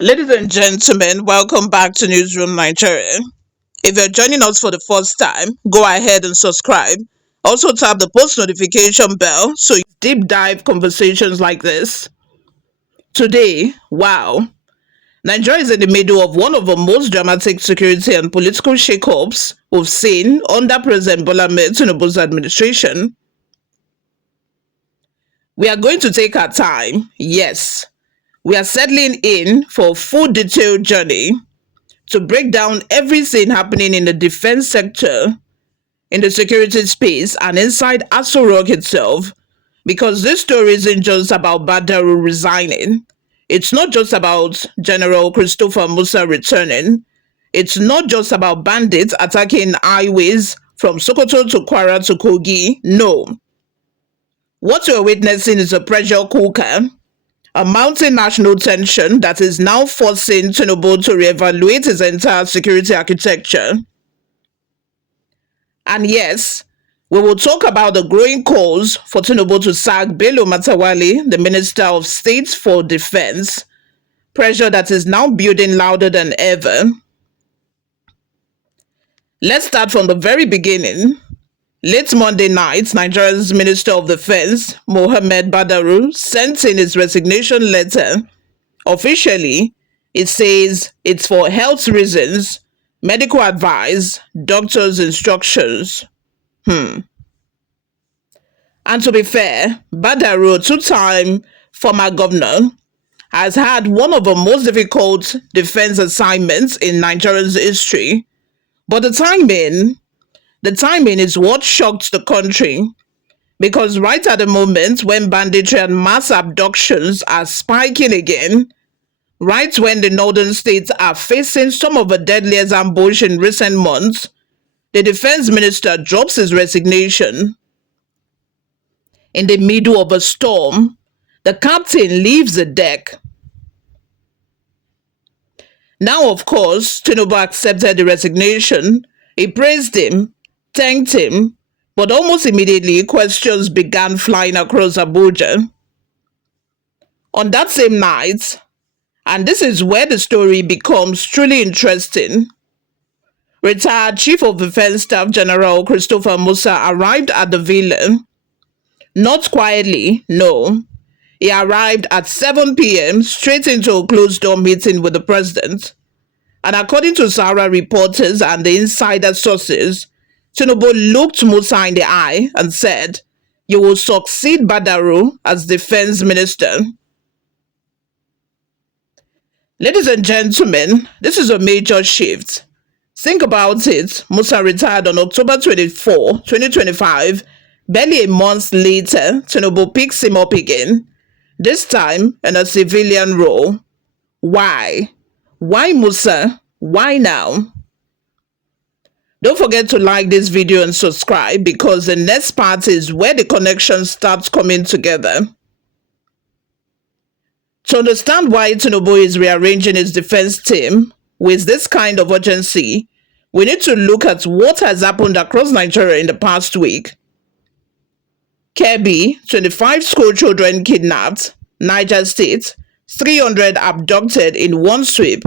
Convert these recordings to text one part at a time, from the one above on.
Ladies and gentlemen, welcome back to Newsroom Nigeria. If you're joining us for the first time, go ahead and subscribe. Also tap the post notification bell so you deep dive conversations like this. Today, wow, Nigeria is in the middle of one of the most dramatic security and political shakeups we've seen under President Bola Tinubu's administration. We are going to take our time, yes. We are settling in for a full detailed journey to break down everything happening in the defense sector, in the security space, and inside Aso Rock itself. Because this story isn't just about Badaru resigning. It's not just about General Christopher Musa returning. It's not just about bandits attacking highways from Sokoto to Kwara to Kogi. No. What we're witnessing is a pressure cooker, a mounting national tension that is now forcing Tinubu to reevaluate his entire security architecture. And yes, we will talk about the growing calls for Tinubu to sack Bello Matawalle, the Minister of State for Defence, pressure that is now building louder than ever. Let's start from the very beginning. Late Monday night, Nigeria's Minister of Defence, Mohammed Badaru, sent in his resignation letter. Officially, it says it's for health reasons, medical advice, doctor's instructions. And to be fair, Badaru, a two-time former governor, has had one of the most difficult defense assignments in Nigeria's history. But the timing is what shocked the country, because right at the moment when banditry and mass abductions are spiking again, right when the northern states are facing some of the deadliest ambush in recent months, the defense minister drops his resignation. In the middle of a storm, the captain leaves the deck. Now, of course, Tinubu accepted the resignation. He praised him, thanked him, but almost immediately questions began flying across Abuja. On that same night, and this is where the story becomes truly interesting, retired Chief of Defence Staff General Christopher Musa arrived at the villa. Not quietly, no. He arrived at 7 p.m. straight into a closed-door meeting with the president. And according to Sahara reporters and the insider sources, Tinubu looked Musa in the eye and said, "You will succeed Badaru as defense minister." Ladies and gentlemen, this is a major shift. Think about it. Musa retired on October 24, 2025. Barely a month later, Tinubu picks him up again, this time in a civilian role. Why? Why Musa? Why now? Don't forget to like this video and subscribe, because the next part is where the connection starts coming together. To understand why Tinubu is rearranging his defense team with this kind of urgency, we need to look at what has happened across Nigeria in the past week. Kebbi, 25 school children kidnapped. Niger State, 300 abducted in one sweep.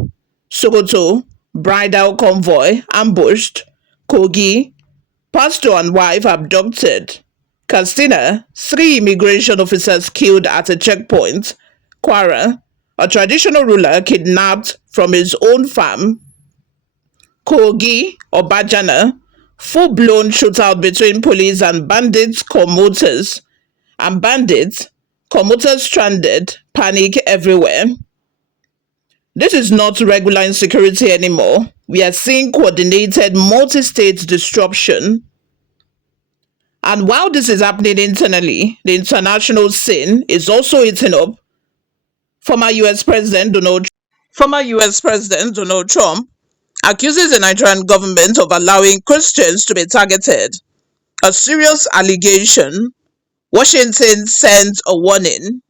Sokoto, bridal convoy ambushed. Kogi, pastor and wife abducted. Katsina, 3 immigration officers killed at a checkpoint. Kwara, a traditional ruler kidnapped from his own farm. Kogi, Obajana, full-blown shootout between police and bandits commuters. And bandits, commuters stranded, panic everywhere. This is not regular insecurity anymore. We are seeing coordinated multi-state disruption. And while this is happening internally, the international scene is also eating up. Former US President Donald Trump accuses the Nigerian government of allowing Christians to be targeted. A serious allegation. Washington sends a warning.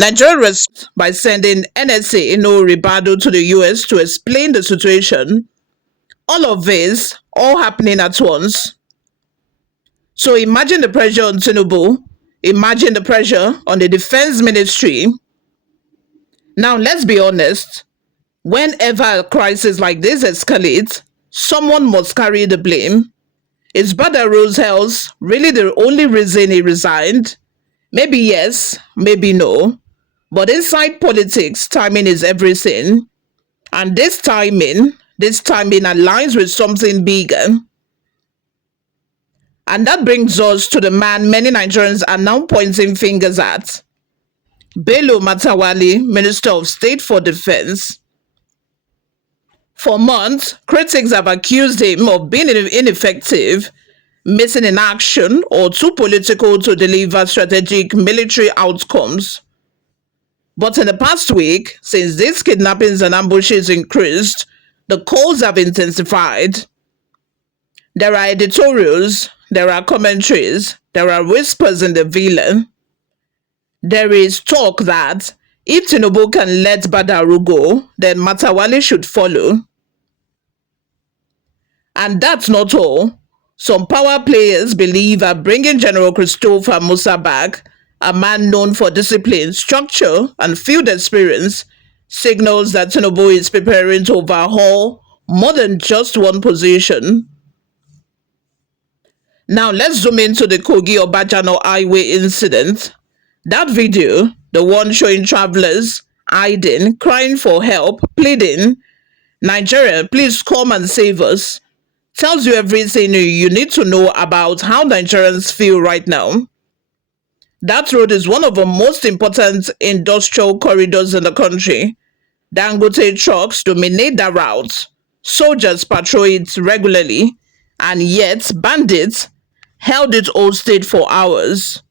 Nigeria responds by sending NSA Ribadu to the US to explain the situation. All of this, all happening at once. So imagine the pressure on Tinubu. Imagine the pressure on the defense ministry. Now, let's be honest. Whenever a crisis like this escalates, someone must carry the blame. Is Badaru's health really the only reason he resigned? Maybe yes, maybe no. But inside politics, timing is everything. And this timing aligns with something bigger. And that brings us to the man many Nigerians are now pointing fingers at. Bello Matawalle, Minister of State for Defence. For months, critics have accused him of being ineffective, missing in action, or too political to deliver strategic military outcomes. But in the past week, since these kidnappings and ambushes increased, the calls have intensified. There are editorials, there are commentaries, there are whispers in the villa. There is talk that if Tinubu can let Badaru go, then Matawalle should follow. And that's not all. Some power players believe that bringing General Christopher Musa back, a man known for discipline, structure, and field experience, signals that Tinubu is preparing to overhaul more than just one position. Now let's zoom into the Kogi Obajano highway incident. That video, the one showing travelers hiding, crying for help, pleading, "Nigeria, please come and save us," tells you everything you need to know about how Nigerians feel right now. That road is one of the most important industrial corridors in the country. Dangote trucks dominate that route. Soldiers patrol it regularly, and yet bandits held it hostage for hours.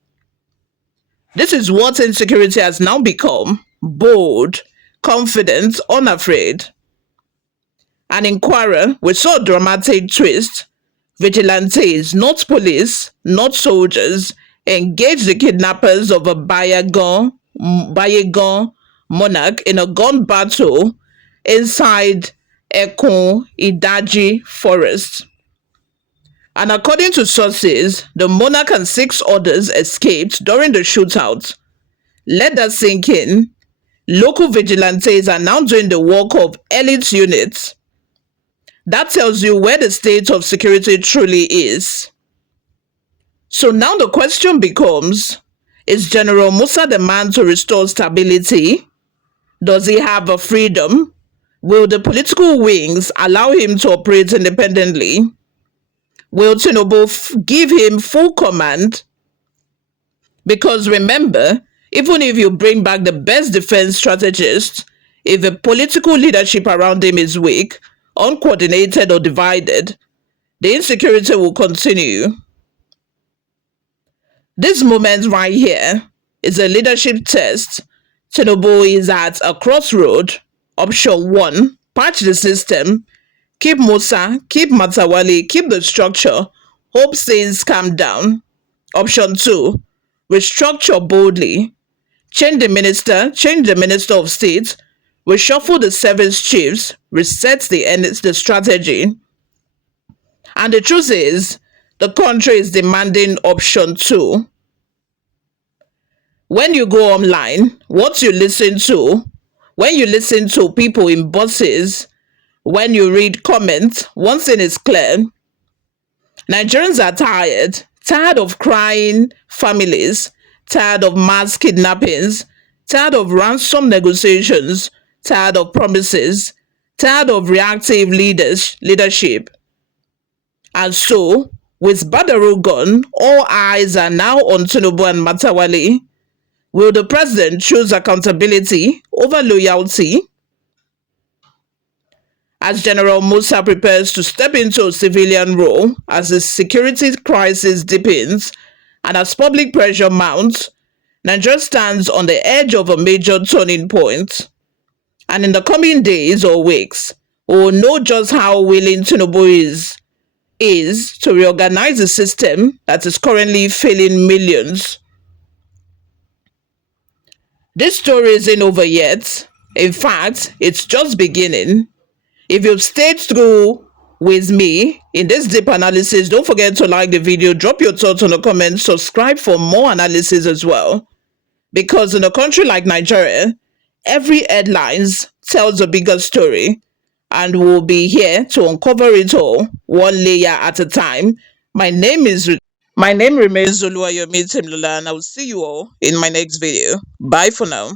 This is what insecurity has now become: bold, confident, unafraid. And in Kwara, we saw a dramatic twist. Vigilantes, not police, not soldiers, engaged the kidnappers of a Bayegon monarch in a gun battle inside Ekun Idaji forest. And according to sources, the monarch and 6 others escaped during the shootout. Let that sink in. Local vigilantes are now doing the work of elite units. That tells you where the state of security truly is. So now the question becomes, is General Musa the man to restore stability? Does he have the freedom? Will the political wings allow him to operate independently? Will Tinubu give him full command? Because remember, even if you bring back the best defense strategist, if the political leadership around him is weak, uncoordinated, or divided, the insecurity will continue. This moment right here is a leadership test. Tinubu is at a crossroad. Option 1, patch the system. Keep Musa, keep Matawalle, keep the structure. Hope things calm down. Option 2, restructure boldly. Change the minister of state. Reshuffle the service chiefs. Reset the strategy. And the truth is, the country is demanding option 2. When you go online, what you listen to, when you listen to people in buses, when you read comments, one thing is clear. Nigerians are tired of crying families, tired of mass kidnappings, tired of ransom negotiations, tired of promises, tired of reactive leadership. And so, with Badaru gone, all eyes are now on Tinubu and Matawalle. Will the president choose accountability over loyalty? As General Musa prepares to step into a civilian role, as the security crisis deepens, and as public pressure mounts, Nigeria stands on the edge of a major turning point. And in the coming days or weeks, we will know just how willing Tinubu is to reorganize the system that is currently failing millions. This story isn't over yet. In fact, it's just beginning. If you've stayed through with me in this deep analysis, don't forget to like the video, drop your thoughts on the comments, subscribe for more analysis as well. Because in a country like Nigeria, every headline tells a bigger story, and we'll be here to uncover it all, one layer at a time. My name is my name remains Zuluayomi Temlula, and I will see you all in my next video. Bye for now.